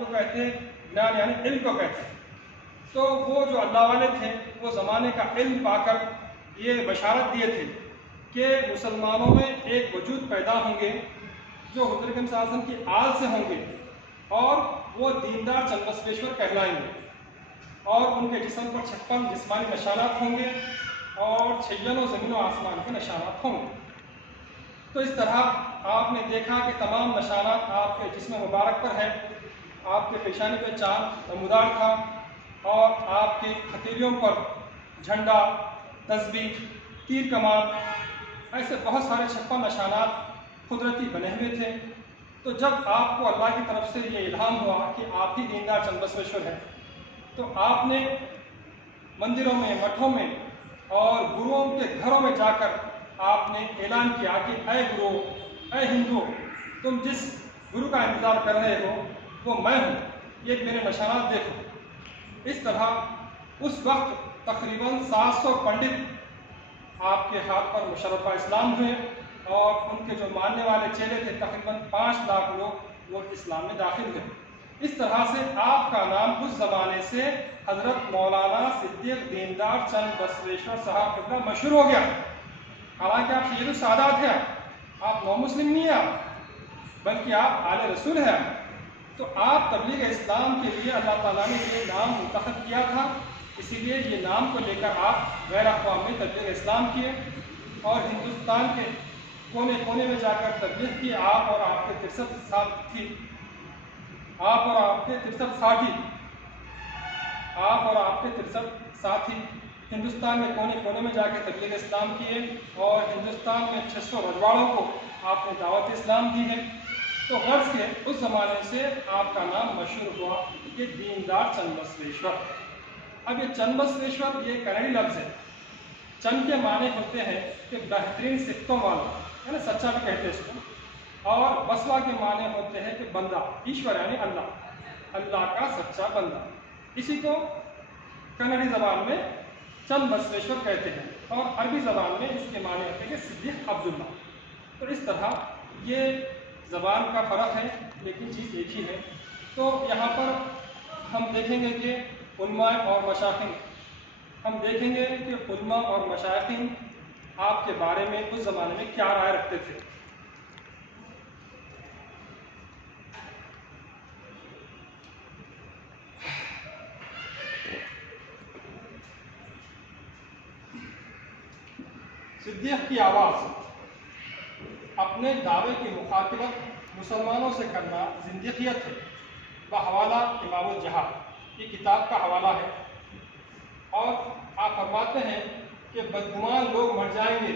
کو کہتے ہیں، گیان یعنی علم کو کہتے ہیں۔ تو وہ جو اللہ والے تھے وہ زمانے کا علم پا کر یہ بشارت دیے تھے کہ مسلمانوں میں ایک وجود پیدا ہوں گے جو حضور اکرم صلی اللہ علیہ وسلم کی آل سے ہوں گے، اور وہ دیندار چند بسویشور کہلائیں گے، اور ان کے جسم پر 56 جسمانی نشانات ہوں گے اور 56 زمین و آسمان کے نشانات ہوں گے۔ تو اس طرح آپ نے دیکھا کہ تمام نشانات آپ کے جسم مبارک پر ہے۔ آپ کے پیشانی پہ چاند نمودار تھا، اور آپ کی ہتھیلیوں پر جھنڈا، تسبیح، تیر کمان، ایسے بہت سارے 56 نشانات قدرتی بنے ہوئے تھے۔ تو جب آپ کو اللہ کی طرف سے یہ الہام ہوا کہ آپ ہی دیندار چند بسویشور ہیں، تو آپ نے مندروں میں، مٹھوں میں اور گروؤں کے گھروں میں جا کر آپ نے اعلان کیا کہ اے گرو، اے ہندو، تم جس گرو کا انتظار کر رہے ہو وہ میں ہوں، یہ میرے نشانات دیکھو۔ اس طرح اس وقت تقریباً 700 پنڈت آپ کے ہاتھ پر مشرفہ اسلام ہوئے، اور ان کے جو ماننے والے چیلے تھے تقریباً 5 لاکھ لوگ وہ اسلام میں داخل ہوئے۔ اس طرح سے آپ کا نام اس زمانے سے حضرت مولانا صدیق دیندار چند بسویشور صاحب قبلہ مشہور ہو گیا۔ حالانکہ آپ سید السادات ہیں، آپ نو مسلم نہیں ہیں، بلکہ آپ آل رسول ہیں۔ تو آپ تبلیغ اسلام کے لیے اللہ تعالیٰ نے یہ نام منتخب کیا تھا، اسی لیے یہ نام کو لے کر آپ غیر اقوامی تبلیغ اسلام کیے، اور ہندوستان کے کونے کونے میں جا کر تبلیغ کی۔ آپ اور آپ کے 63 ساتھی، آپ اور آپ کے 63 ساتھی ہندوستان میں کونے کونے میں جا کے تبلیغ اسلام کیے، اور ہندوستان میں 600 رجواڑوں کو آپ نے دعوت اسلام دی ہے۔ تو غرض کے اس زمانے سے آپ کا نام مشہور ہوا کہ دیندار چند بسویشور۔ اب یہ چند بسویشور یہ کنڑی لفظ ہے۔ چند کے معنی ہوتے ہیں کہ بہترین صفتوں والا، یعنی سچا بھی کہتے ہیں اس کو، اور بسوا کے معنی ہوتے ہیں کہ بندہ، ایشور یعنی اللہ، اللہ کا سچا بندہ۔ اسی کو کنڑی زبان میں چند بسویشور کہتے ہیں، اور عربی زبان میں اس کے معنی ہوتے ہیں کہ صدیق عبداللہ۔ تو اس طرح یہ زبان کا فرق ہے، لیکن چیز ایک ہی ہے۔ تو یہاں پر ہم دیکھیں گے کہ علماء اور مشائخین، ہم دیکھیں گے کہ علماء اور مشائخین آپ کے بارے میں اس زمانے میں کیا رائے رکھتے تھے۔ صدیق کی آواز، اپنے دعوے کی مخاطبت مسلمانوں سے کرنا زندیقیت ہے، بحوالہ امام الجہاد، یہ کتاب کا حوالہ ہے۔ اور آپ فرماتے ہیں کہ بدگمان لوگ مر جائیں گے،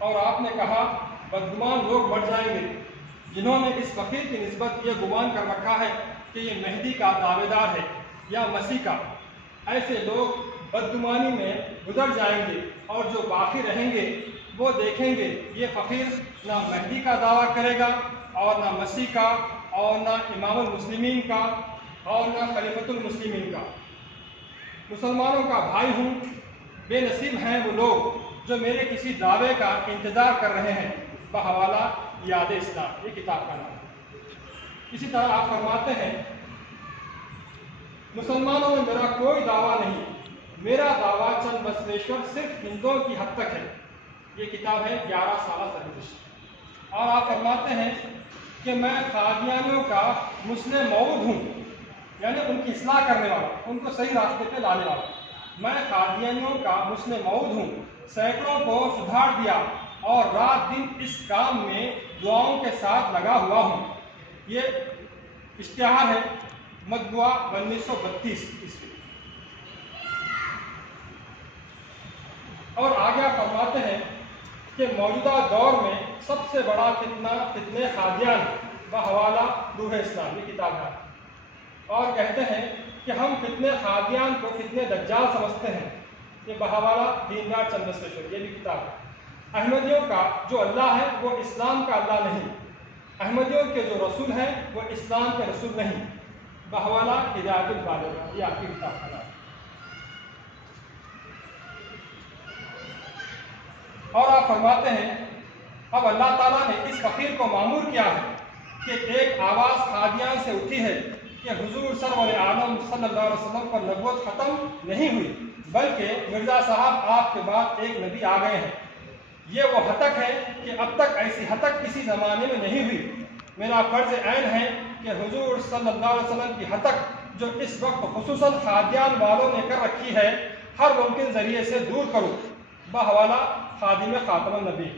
اور آپ نے کہا بدگمان لوگ مر جائیں گے جنہوں نے اس فقیر کی نسبت یہ گمان کر رکھا ہے کہ یہ مہدی کا دعوے دار ہے یا مسیح کا۔ ایسے لوگ بدگمانی میں گزر جائیں گے، اور جو باقی رہیں گے وہ دیکھیں گے یہ فقیر نہ مہدی کا دعویٰ کرے گا، اور نہ مسیح کا، اور نہ امام المسلمین کا، اور نہ خلیفۃ المسلمین کا۔ مسلمانوں کا بھائی ہوں، بے نصیب ہیں وہ لوگ جو میرے کسی دعوے کا انتظار کر رہے ہیں، بحوالہ یاد اسلام، یہ کتاب کا نام ہے۔ اسی طرح آپ فرماتے ہیں مسلمانوں میں میرا کوئی دعویٰ نہیں، میرا دعویٰ چند بسویشور صرف ہندوؤں کی حد تک ہے، یہ کتاب ہے 11 سالہ سرگزشت۔ اور آپ فرماتے ہیں کہ میں قادیانیوں کا مسلح موعود ہوں، یعنی ان کی اصلاح کرنے والا، ان کو صحیح راستے پہ لانے والا۔ میں قادیانیوں کا مسلح موعود ہوں، سینکڑوں کو سدھار دیا، اور رات دن اس کام میں دعاؤں کے ساتھ لگا ہوا ہوں۔ یہ اشتہار ہے، مطبوعہ 1932 عیسوی۔ اور آگے فرماتے ہیں کہ موجودہ دور میں سب سے بڑا فتنہ قادیان، بحوالہ روح اسلام، یہ کتاب ہے۔ اور کہتے ہیں کہ ہم فتنے قادیان کو فتنے دجال سمجھتے ہیں. یہ بہاوالہ دیندار چند بسویشور، یہ بھی کتاب ہے. احمدیوں کا جو اللہ ہے وہ اسلام کا اللہ نہیں. احمدیوں کے جو رسول ہیں وہ اسلام کے رسول نہیں. بہاوالہ ہدایت البالغہ، یہ آپ کی کتاب ہے. اور آپ فرماتے ہیں اب اللہ تعالیٰ نے اس فقیر کو مامور کیا ہے کہ ایک آواز قادیان سے اٹھی ہے کہ حضور سرور عالم صلی اللہ علیہ وسلم پر نبوت ختم نہیں ہوئی، بلکہ مرزا صاحب آپ کے بعد ایک نبی آ گئے ہیں. یہ وہ ہتک ہے کہ اب تک ایسی ہتک کسی زمانے میں نہیں ہوئی. میرا فرض عین ہے کہ حضور صلی اللہ علیہ وسلم کی ہتک جو اس وقت خصوصاً قادیان والوں نے کر رکھی ہے ہر ممکن ذریعے سے دور کروں. بحوالہ خادم خاتم النبی.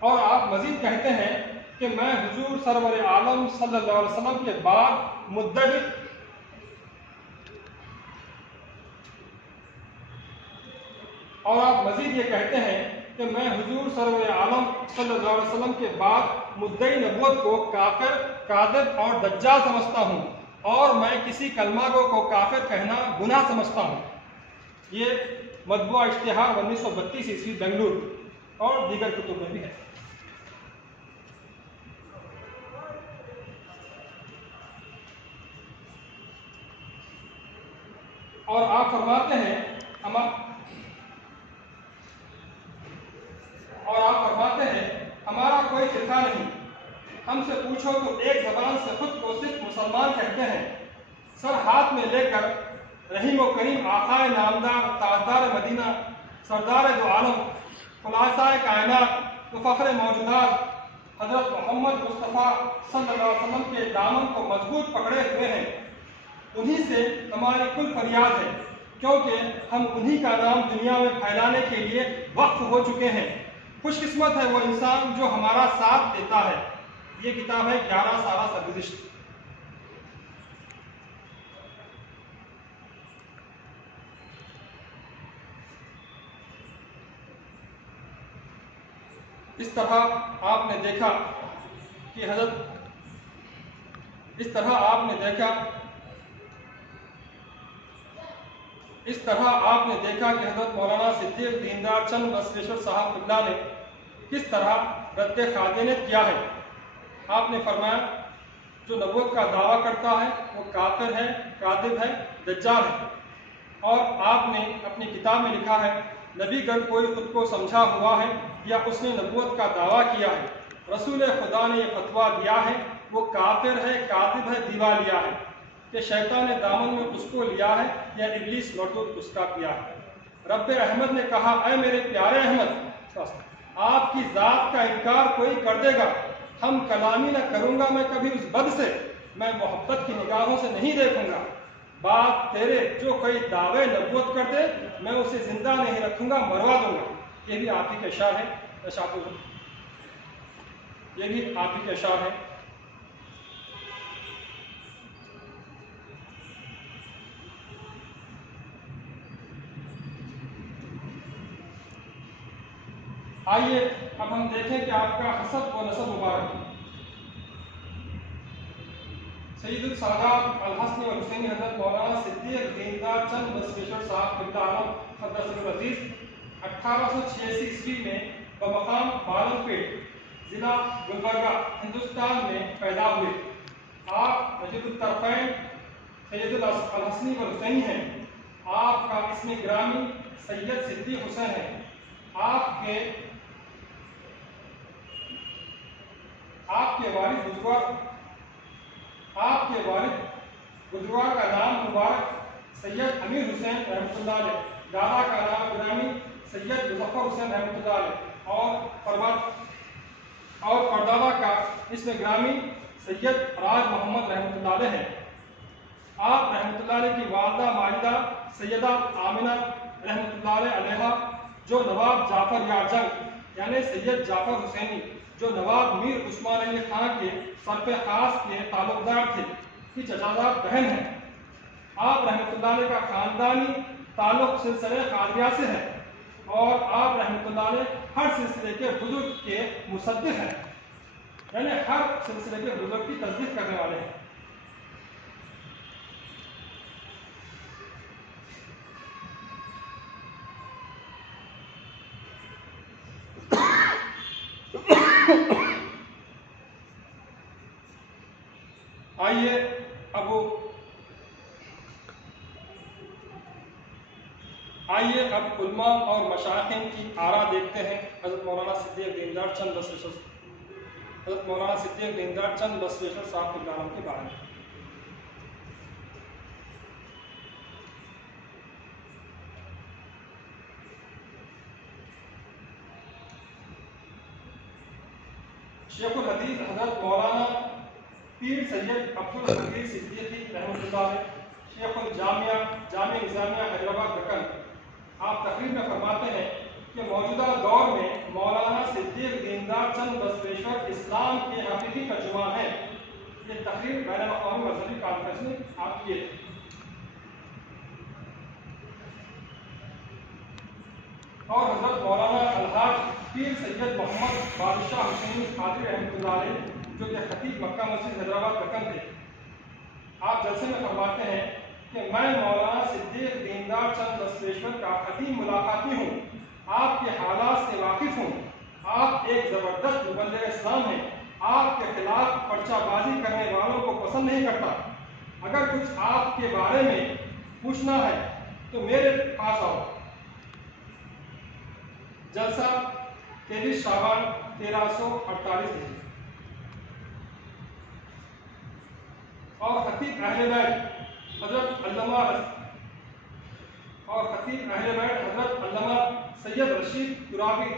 اور آپ مزید کہتے ہیں کہ میں حضور سرور عالم صلی اللہ علیہ وسلم کے بعد مدعی اور آپ مزید یہ کہتے ہیں کہ میں حضور سرور عالم صلی اللہ علیہ وسلم کے بعد مدعی نبوت کو کافر، کاذب اور دجال سمجھتا ہوں، اور میں کسی کلمہ گو کو کافر کہنا گناہ سمجھتا ہوں. یہ مطبوعہ اشتہار 1932 عیسوی بنگلور اور دیگر کتب میں بھی ہے. اور آپ فرماتے ہیں ہمارا کوئی فرقہ نہیں. ہم سے پوچھو تو ایک زبان سے خود کو صرف مسلمان کہتے ہیں. سر ہاتھ میں لے کر رحیم و کریم آقائے نامدار تاجدار مدینہ سردار دو عالم خلاصہ کائنات و فخر موجودات حضرت محمد مصطفیٰ صلی اللہ علیہ وسلم کے دامن کو مضبوط پکڑے ہوئے ہیں. انہی سے ہماری کل فریاد ہے، کیونکہ ہم انہی کا نام دنیا میں پھیلانے کے لیے وقف ہو چکے ہیں. خوش قسمت ہے وہ انسان جو ہمارا ساتھ دیتا ہے. یہ کتاب ہے 11 سالہ سرگزشت. اس طرح آپ نے دیکھا کہ حضرت مولانا صدیق دیندار چند بسویشور صاحب قبلہ نے کس طرح رد قادیانیت کیا ہے. آپ نے فرمایا جو نبوت کا دعویٰ کرتا ہے وہ کافر ہے، کاذب ہے، دجال ہے. اور آپ نے اپنی کتاب میں لکھا ہے نبی گر کوئی خود کو سمجھا ہوا ہے یا اس نے نبوت کا دعویٰ کیا ہے، رسول خدا نے یہ فتویٰ دیا ہے، وہ کافر ہے، کاذب ہے، دیوالیا ہے، کہ شیطان نے دامن میں اس کو لیا ہے یا ابلیس مردود اس کا کیا ہے. رب احمد نے کہا اے میرے پیارے احمد، آپ کی ذات کا انکار کوئی کر دے گا، ہم کلامی نہ کروں گا میں کبھی اس بد سے، میں محبت کی نگاہوں سے نہیں دیکھوں گا. بات تیرے جو کوئی دعوے نبوت کر دے میں اسے زندہ نہیں رکھوں گا، مروا دوں گا. یہ بھی آپ ہی کے اشعار ہے. یہ بھی آپ ہی کے اشعار ہے. آئیے اب ہم دیکھیں کہ آپ کا حسب و نسب مبارک. سید السادات الحسنی والحسینی حضرت مولانا صدیق دیندار چند بسویشور صاحب قبلہ عالم قدس العزیز 1886 عیسوی میں بمقام بالم پیٹ ضلع گلبرگہ ہندوستان میں پیدا ہوئے. آپ نجیب الطرفین سید الحسنی والحسینی ہیں. آپ کا اسم گرامی سید صدیق حسین ہے. آپ کے والد بزرگوار کا نام مبارک سید امیر حسین رحمۃ اللہ علیہ، دادا کا نام گرامی سید مظفر حسین رحمۃ اللہ علیہ، اور پردادا کا اسم گرامی سید راج محمد رحمۃ اللہ علیہ ہے. آپ رحمۃ اللہ علیہ کی والدہ ماجدہ سیدہ آمنہ رحمۃ اللہ علیہ جو نواب جعفر یارجنگ یعنی سید جعفر حسینی جو نواب میر عثمان علی خان کے سرپ خاص کے تعلقدار تھے کی چچازاد بہن ہیں. آپ رحمۃ اللہ علیہ کا خاندانی تعلق سلسلہ قادریہ سے ہے. اور آپ رحمۃ اللہ علیہ ہر سلسلے کے بزرگ کے مصدق ہیں، یعنی ہر سلسلے کے بزرگ کی تصدیق کرنے والے ہیں۔ آئیے اب علماء اور مشائخین کی آراء دیکھتے ہیں حضرت مولانا صدیق دیندار چند بسویشور صاحب کے کلام کے بارے میں۔ شیخ الحدیث حضرت مولانا پیر سید عبدالحمید صدیقی رحمۃ اللہ علیہ، شیخ الجامعہ جامعہ نظامیہ حیدرآباد دکن، آپ تقریر میں فرماتے ہیں کہ موجودہ دور میں مولانا صدیق دیندار چند بسویشور اسلام کے حقیقی ترجمان ہیں۔ یہ تقریر بین الاقوامی مذہبی کانفرنس میں آپ کیے تھے۔ اور حضرت مولانا الحاج پیر سید محمد بادشاہ حسین قادری رحمۃ اللہ علیہ، جو کہ خطیب مکہ مسجد حیدرآباد دکن تھے، آپ جلسے میں فرماتے ہیں کہ میں مولانا صدیق دیندار چند بسویشور کا قدیم ملاقاتی ہوں، آپ کے حالات سے واقف ہوں، آپ ایک زبردست مبلغ اسلام ہیں، آپ کے خلاف پرچہ بازی کرنے والوں کو پسند نہیں کرتا، اگر کچھ آپ کے بارے میں پوچھنا ہے تو میرے پاس آؤ۔ جلسہ 23 شعبان 1348 اور خطیب اہل بیت حضرت علامہ سید رشید ترابی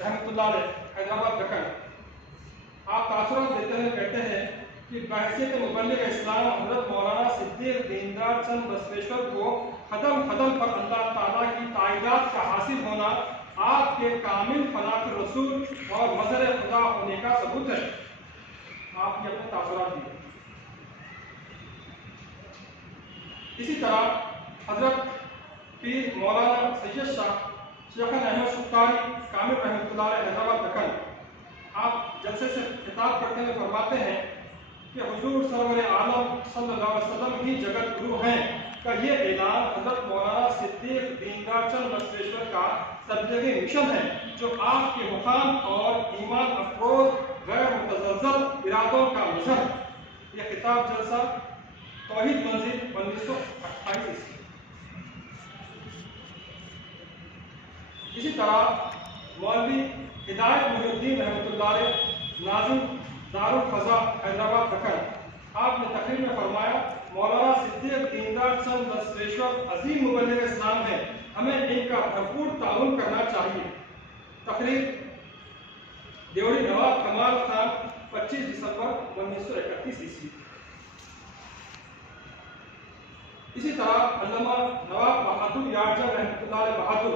رحمۃ اللہ علیہ حیدرآباد دکن، آپ تاثرات دیتے ہوئے کہتے ہیں کہ بحیثیت مبلغ اسلام حضرت مولانا صدیق دیندار چند بسویشور کو قدم قدم پر اللہ تعالیٰ کی تائیدات کا حاصل ہونا آپ کے کامل فناء رسول اور مظہر خدا ہونے کا ثبوت ہے۔ آپ کے اپنے تاثرات دیے۔ اسی طرح حضرت پیر مولانا سید شیخ احمد شکاری کامل رحمۃ اللہ علیہ حیدرآباد دکن، آپ جلسے سے خطاب کرتے ہوئے فرماتے ہیں کہ حضور سرور عالم صلی اللہ علیہ وسلم ہی جگت گرو ہیں کا یہ اعلان حضرت مولانا صدیق دیندار چند بسویشور کا تبلیغی مشن ہے، جو آپ کے مقام اور ایمان افروز غیر متزلزل ارادوں کا مظہر۔ یہ خطاب جلسہ توحید منزل 1928۔ اسی طرح مولوی ہدایت محی الدین رحمۃ اللہ علیہ ناظم دارالفضا حیدرآباد دکن، آپ نے تقریر میں فرمایا مولانا صدیق دیندار چند بسویشور عظیم مبلغ اسلام ہیں، ہمیں ان کا بھرپور تعاون کرنا چاہیے۔ تقریر دیوڑی نواب کمال خان 25 دسمبر 1931۔ اسی طرح علامہ نواب بہادر یارجن رحمۃ اللہ علیہ بہادر،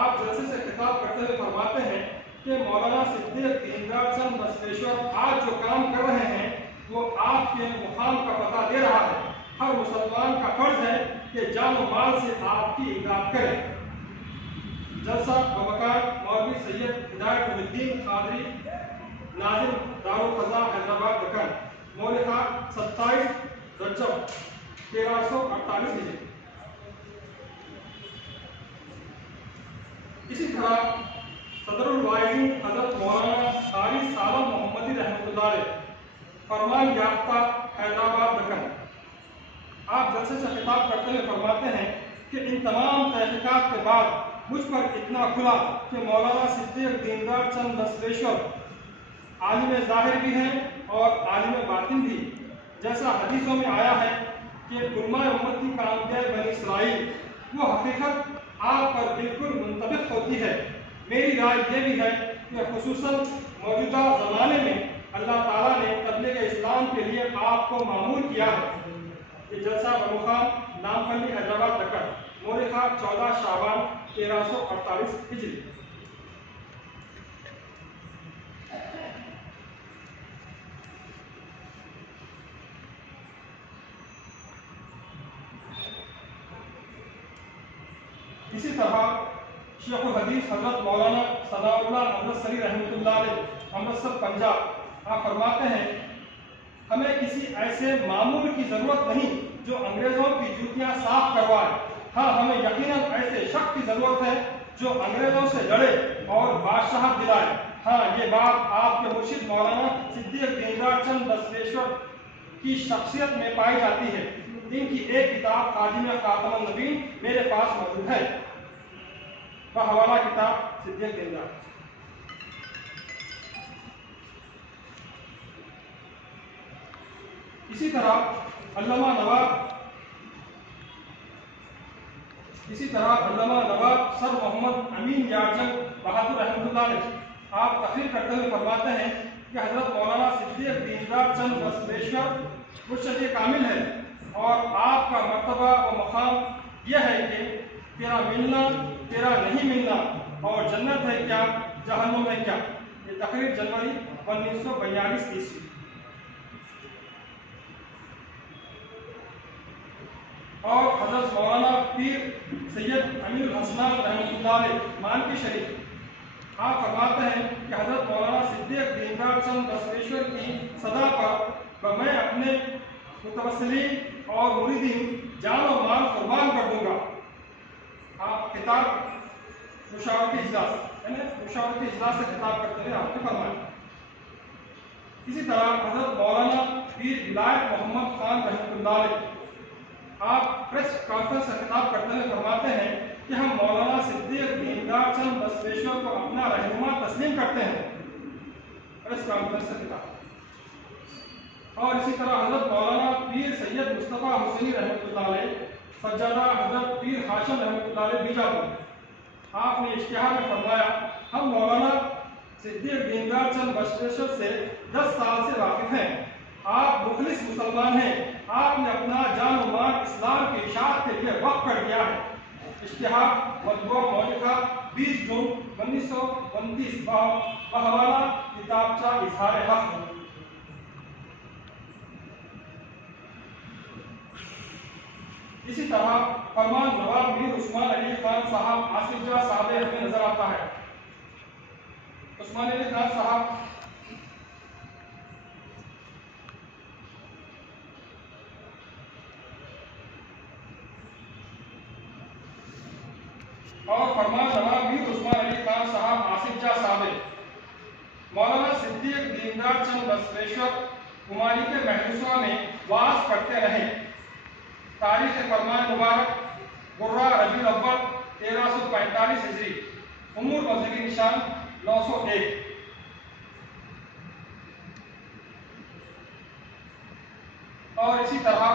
آپ جلسے سے خطاب کرتے ہوئے فرماتے ہیں کہ مولانا صدیق دیندار چند بسویشور آج جو کام کر رہے ہیں وہ آپ کے مقام کا پتہ دے رہا ہے۔ ہر مسلمان کا فرض ہے کہ جان و مال سے آپ کی امداد کرے۔ جلسہ بمقام مولوی سید ہدایت محی الدین قادری ناظم دارالفضا حیدرآباد دکن، مورخہ 27 رجب 1348 ہجری۔ اسی طرح صدر الواعظین حضرت مولانا قاری سالم محمدی رحمۃ اللہ علیہ فرمان یافتہ حیدرآباد دکن، آپ جلسے سے خطاب کرتے ہوئے فرماتے ہیں کہ ان تمام تحقیقات کے بعد مجھ پر اتنا کھلا کہ مولانا صدیق دیندار چند بسویشور عالم ظاہر بھی ہیں اور عالم باطن بھی، جیسا حدیثوں میں آیا ہے کہ علماء امت کی کانبیاء بنی اسرائیل، وہ حقیقت آپ پر بالکل منطبق ہوتی ہے۔ میری رائے یہ بھی ہے کہ خصوصاً موجودہ زمانے میں اللہ تعالیٰ نے تبلیغ اسلام کے لیے آپ کو معمور کیا ہے۔ یہ جلسہ بمقام نامپلی حیدرآباد دکن، مورخہ 14 شعبان 1348 ہجری۔ اسی طرح شیخ الحدیث حضرت مولانا ثناء اللہ امرتسری رحمۃ اللہ علیہ امرتسر پنجاب، آپ فرماتے ہیں ہمیں کسی ایسے معمول کی ضرورت نہیں جو انگریزوں کی جوتیاں صاف کروائے، ہاں ہمیں یقیناً ایسے شخص کی ضرورت ہے جو انگریزوں سے لڑے اور بادشاہت دلائے۔ ہاں یہ بات آپ کے مرشد مولانا صدیق دیندار چند بسویشور کی شخصیت میں پائی جاتی ہے۔ ان کی ایک کتاب خادم خاتم النبیین میرے پاس موجود ہے، بحوالہ کتاب صدیق دیندار۔ اسی طرح علامہ نواب سر محمد امین یارجنگ بہادر رحمۃ اللہ علیہ، آپ تقریر کرتے ہوئے فرماتے ہیں کہ حضرت مولانا صدیق دیندار چند بسویشور مرشد کامل ہے، اور آپ کا مرتبہ و مقام یہ ہے کہ تیرا ملنا تیرا نہیں ملنا، اور جنت ہے کیا جہنم ہے کیا۔ یہ تقریر جنوری 1942 عیسوی۔ اور حضرت مولانا پیر سید امیر الحسنات رحمۃ اللہ علیہ مانکی شریف، آپ فرماتے ہیں کہ حضرت مولانا صدیق دیندار چند بسویشور کی صدا پر میں اپنے متوسلین اور مریدین جان و مال قربان کر دوں گا۔ آپ کتاب مشاورتی اجلاس سے خطاب کرتے ہیں، آپ نے فرمایا۔ اسی طرح حضرت مولانا پیر ولایت محمد خان رحمۃ اللہ علیہ، آپ پریس کانفرنس سے خطاب کرتے ہوئے فرماتے ہیں کہ ہم مولانا صدیق دیندار چند بسویشور کو اپنا رہنما تسلیم کرتے ہیں، پریس کانفرنس سے خطاب۔ اور اسی طرح حضرت مولانا پیر سید مصطفیٰ حسینی رحمۃ اللہ علیہ، سجادہ حضرت پیر ہاشم رحمۃ اللہ علیہ بیجاپور، آپ نے اشتہار میں فرمایا ہم مولانا صدیق دیندار چند بسویشور سے 10 سال سے واقف ہیں، آپ مخلص مسلمان ہیں، آپ نے اپنا جان و مال اسلام کی اشاعت کے لیے وقف کر دیا ہے۔ اشتہار مطبوع مولکہ 20 جون 1929، بحوالہ کتابچہ اظہار حق۔ اسی طرح فرمان نواب میر عثمان علی خان صاحب آصف جاہ صاحب ہمیں نظر آتا ہے۔ عثمان علی خان صاحب اور فرمان نواب میر عثمان علی خان صاحب آصف جاہ صاحب مولانا صدیق دیندار چند بسویشور کماری کے محروسہ میں واعظ پڑھتے رہے۔ تاریخ فرمان مبارک گرہ ربیع الاول 1345 ہجری، امور مذہبی نشان 901۔ اور اسی طرح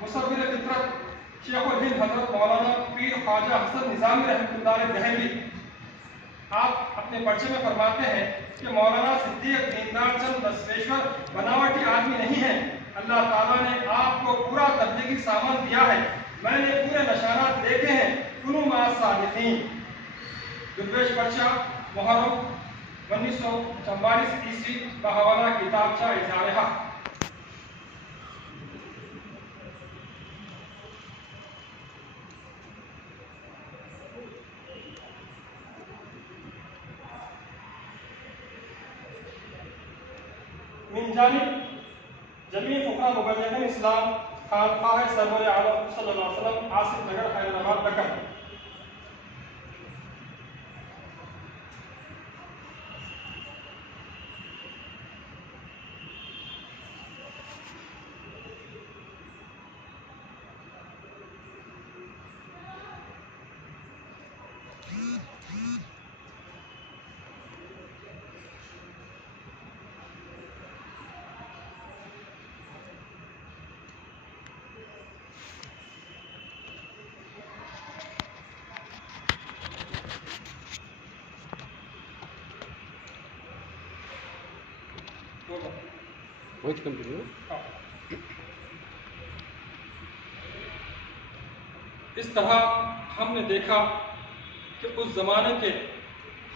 مصور فطرت شیخ الہند حضرت مولانا پیر خواجہ حسن نظامی رحمۃ اللہ علیہ دہلوی، آپ اپنے پرچے میں فرماتے ہیں کہ مولانا صدیق دیندار چند بسویشور بناوٹی آدمی نہیں ہے، اللہ تعالیٰ نے آپ کو پورا تبلیغی سامان دیا ہے، میں نے پورے نشانات دیکھے ہیں، کنو مع الصادقین۔ درویش پرچہ محرم 1944 عیسوی، بحوالہ کتابچہ اظہار حق۔ من جانب جمیع فقراء مبلغین اسلام، خانقاہ سرور عالم صلی اللہ علیہ وسلم، آصف نگر، حیدرآباد، دکن۔ اس طرح ہم نے دیکھا کہ اس زمانے کے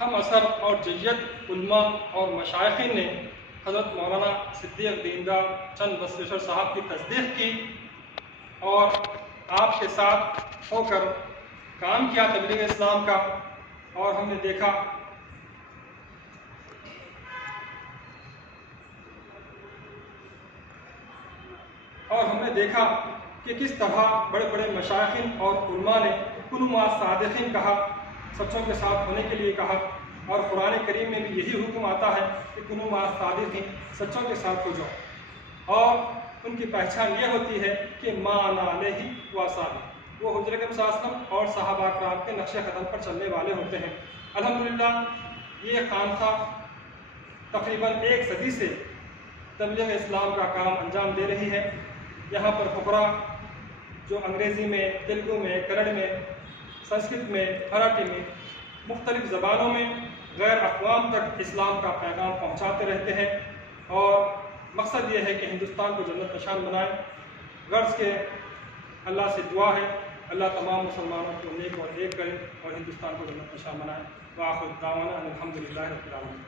ہم اثر اور جید علماء اور مشائخین نے حضرت مولانا صدیق دیندار چند بسویشور صاحب کی تصدیق کی اور آپ کے ساتھ ہو کر کام کیا تبلیغ اسلام کا، اور ہم نے دیکھا کہ کس طرح بڑے بڑے مشائخین اور علماء نے کونوا مع الصادقین کہا، سچوں کے ساتھ ہونے کے لیے کہا، اور قرآن کریم میں بھی یہی حکم آتا ہے کہ کونوا مع الصادقین، سچوں کے ساتھ ہو جاؤ، اور ان کی پہچان یہ ہوتی ہے کہ ما انا علیہ واصحابی، وہ حضور اکرم صلی اللہ علیہ وسلم اور صحابہ کرام کے نقش قدم پر چلنے والے ہوتے ہیں۔ الحمدللہ یہ خانقاہ تقریباً 1 صدی سے تبلیغ اسلام کا کام انجام دے رہی ہے۔ یہاں پر فقراء جو انگریزی میں، تیلگو میں، کنڑ میں، سنسکرت میں، مراٹھی میں، مختلف زبانوں میں غیر اقوام تک اسلام کا پیغام پہنچاتے رہتے ہیں، اور مقصد یہ ہے کہ ہندوستان کو جنت نشان بنائے۔ غرض کے اللہ سے دعا ہے اللہ تمام مسلمانوں کو نیک اور ایک کرے اور ہندوستان کو جنت نشان بنائے۔ وآخر دعوانا ان الحمدللہ رب العالمین۔